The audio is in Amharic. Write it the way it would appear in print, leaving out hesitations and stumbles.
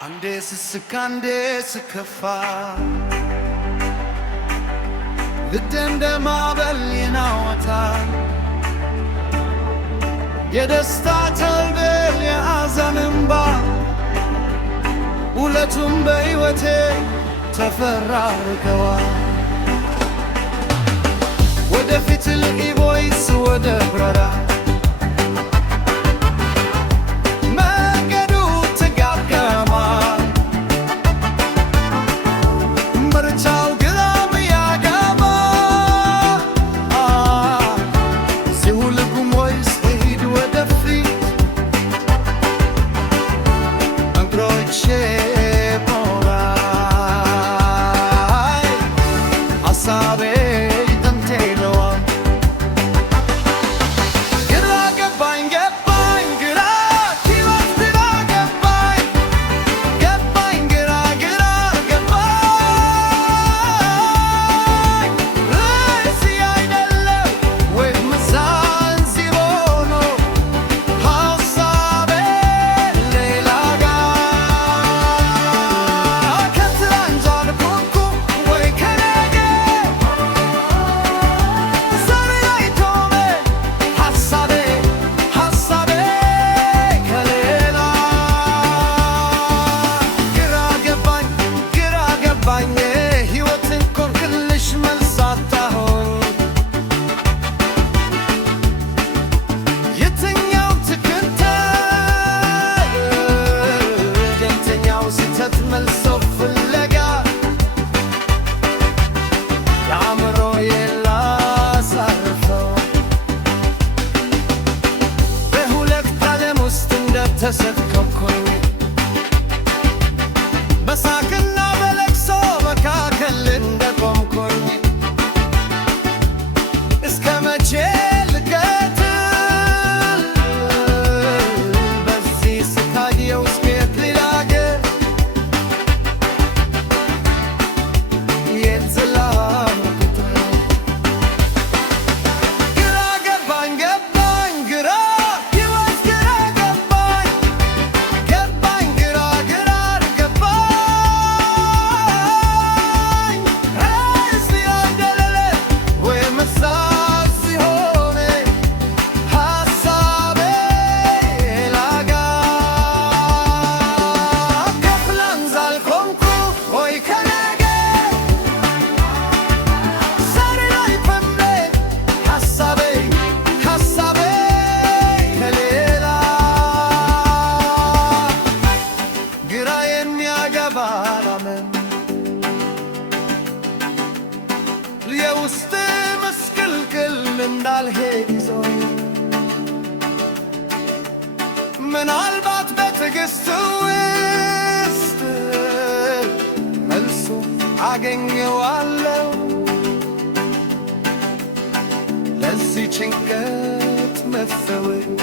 አንዴ ስስቅ አንዴ ስከፋ ልክ እንደ ማዕበል ይናወጣል የደስታ ተልቤል የሐዘን እንባ ሁለቱም በሕይወቴ ተፈራርቀዋል። ወደፊት ልሂድ ወይስ ወደ በረሃ? መንገዱ ተጋገማል ምርጫው ግራም ያጋማ እዚሁ ልቁም ወይስ ልሂድ ወደፊት? እግሮቼ ሞራይ ሐሳቤ ተሰከምኩኝ በሳቅና በለቅሶ መካከል እንደቆምኩኝ እስከ መቼ ልቀጥል በዚህ ስቃይ የውስጥ ቤት ልላገር? የት ስላልኩት ግራ ገባኝ ገባኝ ግራ የውስጥ ምስቅልቅል እንዳልሄድ ይዞኝ ምናልባት በትዕግሥት ውስጥ መልሱ አገኘዋለሁ ለዚህ ጭንቀት መፈወሻ